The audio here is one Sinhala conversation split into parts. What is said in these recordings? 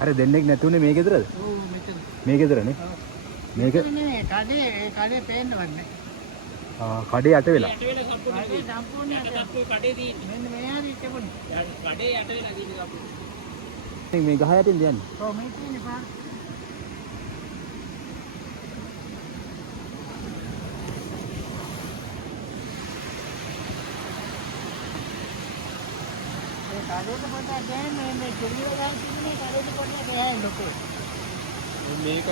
අර දෙන්නෙක් නැතුනේ මේ ගෙදරද? ඔව් මෙතන. මේ ගෙදරනේ. මේක නේ කඩේ පේන්නවන්නේ. කඩේ යට වෙලා. කඩේ සම්පූර්ණ කඩේ තියෙන්නේ. මෙන්න මෙහා තිබුණේ. කඩේ යට වෙලා තියෙන්නේ සම්පූර්ණ. මේ ගහ යටින්ද යන්නේ? ඔව් මේ තියෙන්නේ පාර. කඩේට පොඩ්ඩක් ගෑන්නේ මේ කෙලිය ගන්න තිබුණේ කඩේට පොඩ්ඩක් ගෑන්නේ ලොකේ. මේක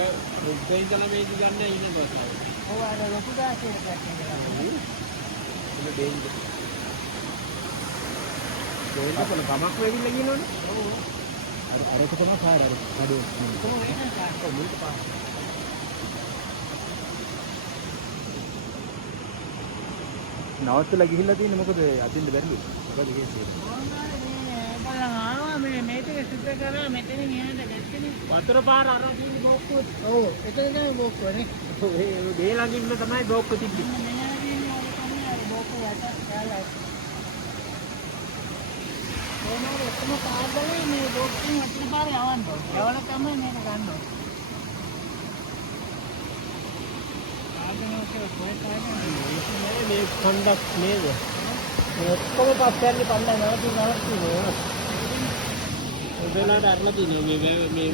රුක්කේ ඉඳලා මේක ගන්න ඉන්නේ බස්සාව. ඔව් අර ලොකු දාසියට දැක්කේ. ඒක දෙයින්ද. දෙයින්ද කොන කමක් වෙවිලා කියනවනේ. ඔව්. අර ඒක තමයි කාර් අර කඩේ. කොහොමද මේක කාට මේක පාන. නවත්තලා ගිහිල්ලා තියෙන්නේ මොකද අදින්න බැරිලු. මොකද කියන්නේ? මේක සිද්ධ කරා මෙතන මෙහාට දැක්කනේ. වතුර පාර අර තියෙන බෝක්කුව. ඔව් එතන තමයි බෝක්කුවනේ. මේ ළඟින්ම තමයි බෝක්කුව තිබ්බේ. මෙහා තියෙන අර බෝක්කුව යට යාලා. කොහොමද එතන පාරවලේ මේ බෝක්කුව අතන පාරේ යවන්න ඕනේ. යවලා තමයි මේක ගන්න ඕනේ. ආගනෝකේ කොහෙද මේ කොණ්ඩක් නේද? මේ ඔක්කොම පස්සෙන් පන්න නවතිනවා. ඔබලාට අරලා තියෙනවා මේ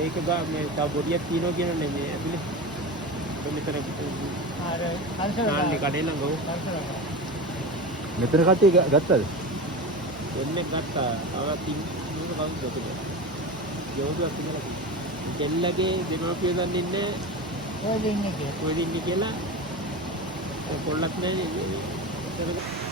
ඒක බා මේ තව බොඩියක් තියෙනවා කියනනේ මේ ඇතුලේ. මෙතන අර අන්සර් කඩේ ළඟ ඔව්. මෙතන කට්ටිය ගත්තද? දෙන්නේ ගත්තා. ආවත් ඉන්නේ කවුද ඔතන? යෝදුවක් කියලා කිව්වා. දෙල්ලගේ දෙමෝපිය දන් ඉන්නේ ඔය දෙන්නේ කියලා. ඔය දෙන්නේ කියලා. කොල්ලක් නැහැ නේ.